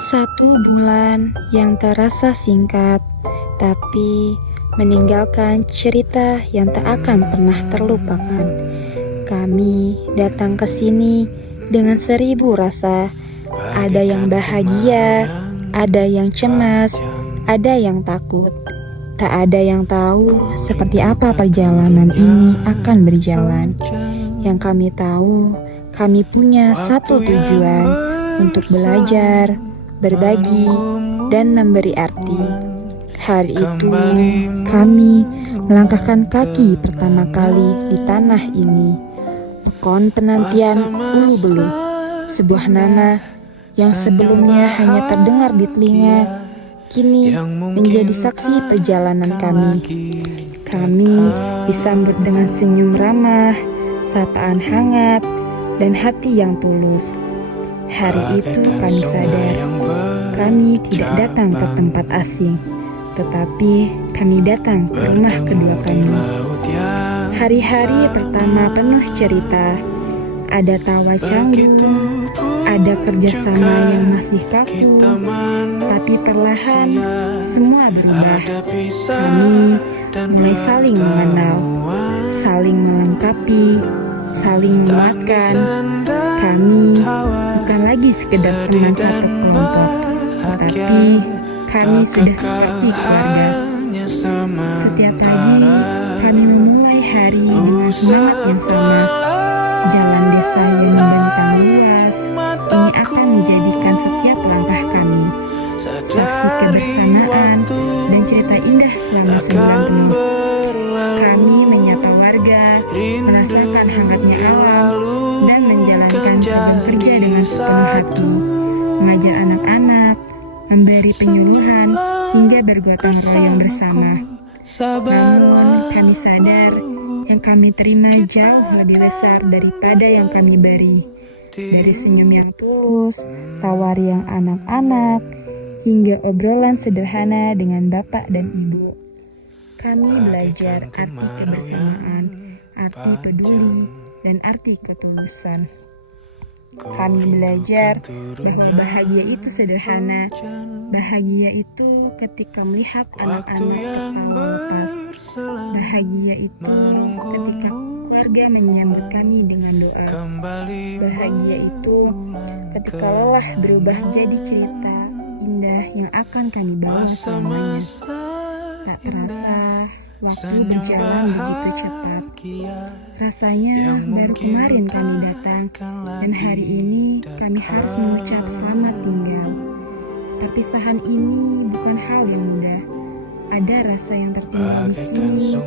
Satu bulan yang terasa singkat, tapi meninggalkan cerita yang tak akan pernah terlupakan. Kami datang ke sini dengan 1000 rasa. Ada yang bahagia, ada yang cemas, ada yang takut. Tak ada yang tahu seperti apa perjalanan ini akan berjalan. Yang kami tahu, kami punya satu tujuan untuk belajar, berbagi, dan memberi arti. Hari itu, kami melangkahkan kaki pertama kali di tanah ini. Pekon penantian Ulu Belu, sebuah nama yang sebelumnya hanya terdengar di telinga, kini menjadi saksi perjalanan kami. Kami disambut dengan senyum ramah, sapaan hangat, dan hati yang tulus. Hari itu kami sadar, kami tidak datang ke tempat asing, tetapi kami datang ke rumah kedua kami. Hari-hari pertama penuh cerita, ada tawa canggung, ada kerjasama yang masih kaku, tapi perlahan semua berubah. Kami mulai saling mengenal, saling melengkapi, saling menguatkan. Kami bukan lagi sekedar teman satu kelompok, tapi kami sudah seperti keluarga. Setiap pagi kami memulai hari dengan semangat yang sama. Jalan desa yang membentang luas ini akan menjadikan setiap langkah kami saksi kebersamaan dan cerita indah selama 9 bulan. Kami menyapa warga, merasakan hangatnya alam, dan menjalankan program kerja dengan sepenuh hati, mengajar anak-anak, memberi penyuluhan, hingga bergotong royong bersama. Namun kami sadar yang kami terima jauh lebih besar daripada yang kami beri. Dari senyum yang tulus, tawar yang anak-anak, hingga obrolan sederhana dengan bapak dan ibu. Kami belajar arti kebersamaan, arti peduli, dan arti ketulusan. Kami belajar bahwa bahagia itu sederhana. Bahagia itu ketika melihat anak-anak tertawa lepas. Bahagia itu ketika keluarga menyambut kami dengan doa. Bahagia itu ketika lelah berubah jadi cerita indah yang akan kami bawa selamanya. Tak terasa, waktu berjalan begitu cepat. Rasanya baru kemarin kami datang, dan hari ini kami harus mengucap selamat tinggal. Perpisahan ini bukan hal yang mudah. Ada rasa yang tertinggal di sini,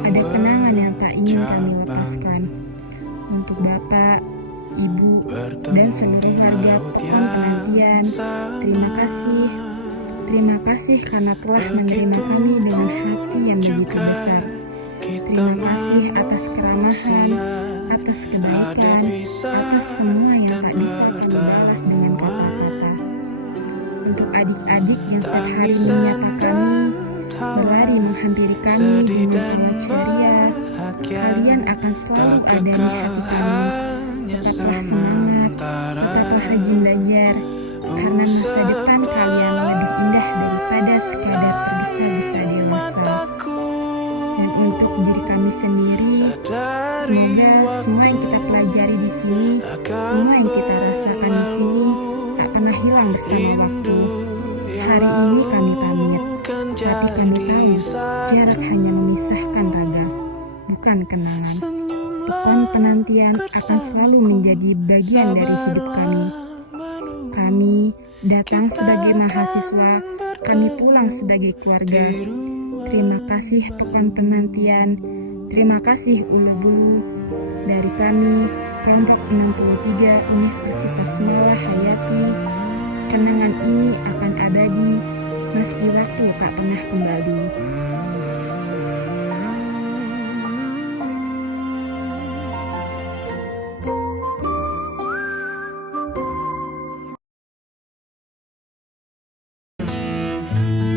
ada kenangan yang tak ingin kami lepaskan. Untuk Bapak, Ibu, dan seluruh warga Pekon Penantian, terima kasih. Terima kasih karena telah menerima kami dengan hati yang begitu besar. Terima kasih atas keramahan, atas kebaikan, atas semua yang tak bisa kami balas dengan kata-kata. Untuk adik-adik yang setiap hari menyapa kami, berlari menghampiri kami dengan tawa ceria, kalian akan selalu ada di hati kami. Tetaplah semangat, tetaplah rajin belajar, karena masa depan kalian lebih indah daripada sekadar tergesa-gesa dewasa. Dan untuk diri kami sendiri, semoga semua yang kita pelajari di sini, semua yang kita rasakan di sini, tak pernah hilang bersama waktu. Hari ini kami pamit, tapi kami tahu jarak hanya memisahkan raga, bukan kenangan. Pekon Penantian akan selalu menjadi bagian dari hidup kami. Kami datang sebagai mahasiswa, kami pulang sebagai keluarga. Terima kasih Pekon Penantian, terima kasih Ulu Belu. Dari kami, kelompok 63 Universitas Mala Hayati, kenangan ini akan abadi meski waktu tak pernah kembali.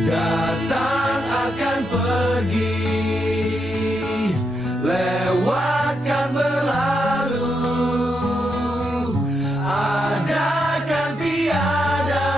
Datang akan pergi, lewatkan berlalu, ada kan tiada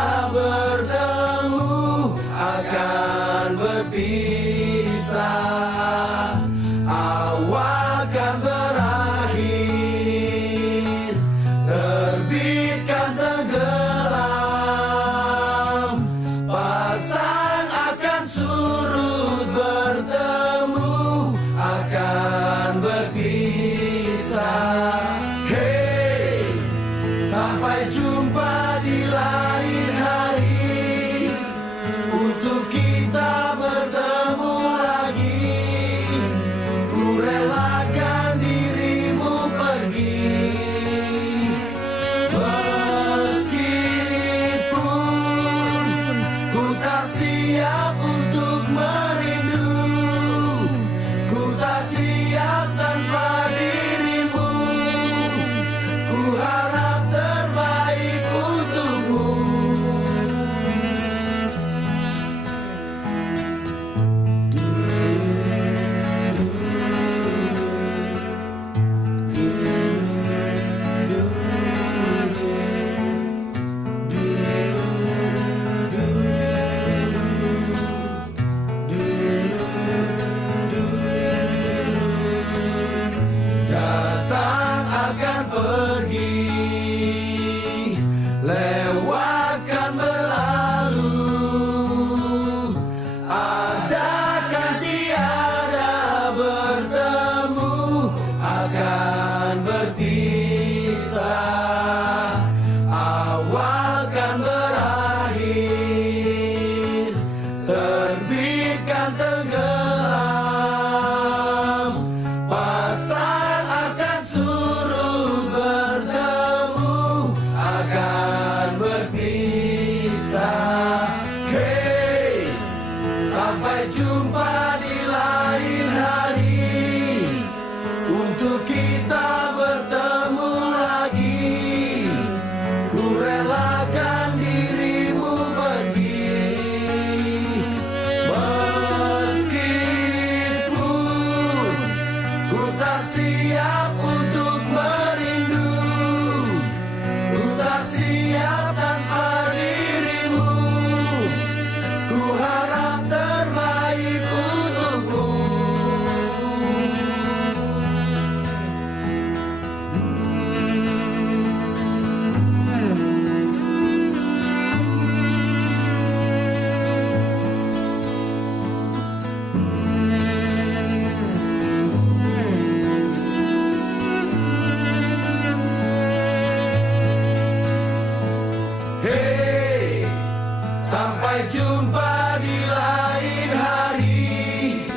Sampai jumpa di lain hari,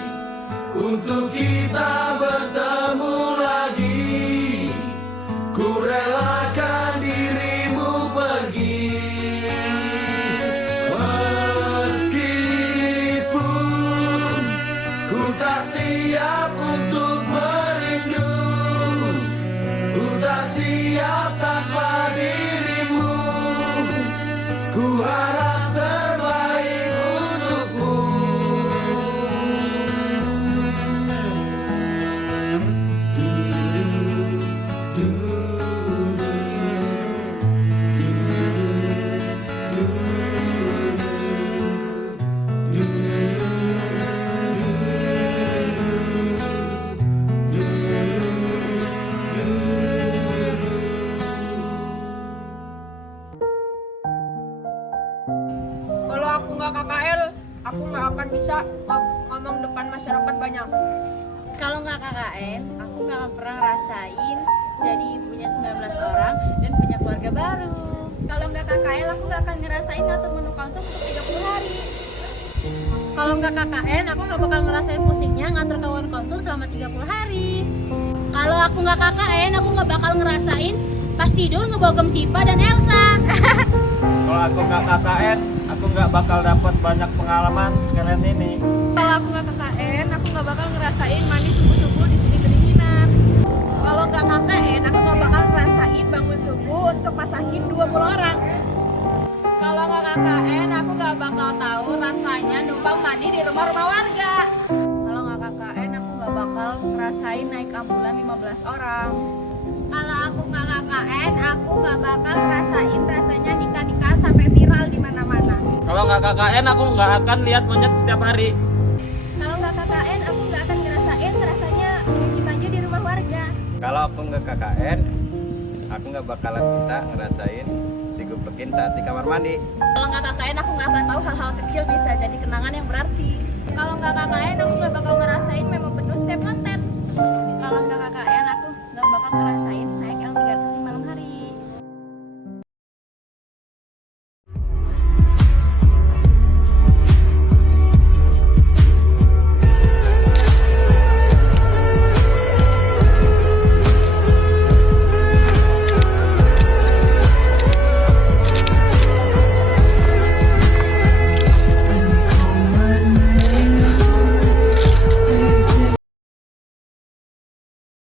untuk kita bertemu lagi. Ku relakan dirimu pergi, meskipun ku tak siap untuk merindu, ku tak siap tanpa dirimu. Ku harap terbaik untukmu. Kalau aku nggak KKL, aku nggak akan bisa ngomong depan masyarakat banyak. Kalau nggak KKN, aku nggak akan pernah ngerasain jadi ibunya 19 orang dan punya keluarga baru. Kalau nggak KKN, aku nggak akan ngerasain ngatur menu konsum untuk 30 hari. Kalau nggak KKN, aku nggak bakal ngerasain pusingnya ngatur kawan konsul selama 30 hari. Kalau aku nggak KKN, aku nggak bakal ngerasain pas tidur ngebogem Sipa dan Elsa. Kalau aku nggak KKN, aku nggak bakal dapat banyak pengalaman sekalian ini. Kalau aku nggak KKN, aku nggak bakal ngerasain mandi subuh-subuh di sini kedinginan. Kalau nggak KKN, aku nggak bakal ngerasain bangun subuh untuk masakin 20 orang. Kalau nggak KKN, aku nggak bakal tahu rasanya numpang mandi di rumah-rumah warga. Kalau nggak KKN, aku nggak bakal ngerasain naik ambulan 15 orang. Kalau aku nggak KKN, aku nggak bakal ngerasain rasanya nikah-nikahan sampai viral di mana-mana. Kalau nggak KKN, aku nggak akan lihat monyet setiap hari. Kalau nggak KKN, aku nggak akan ngerasain rasanya nyuci baju di rumah warga. Kalau aku nggak KKN, aku nggak bakalan bisa ngerasain digupekin saat di kamar mandi. Kalau nggak KKN, aku nggak akan tahu hal-hal kecil bisa jadi kenangan yang berarti. Kalau nggak KKN, aku nggak bakal ngerasain memo penuh setiap konten. Kalau nggak KKN, aku nggak bakal ngerasain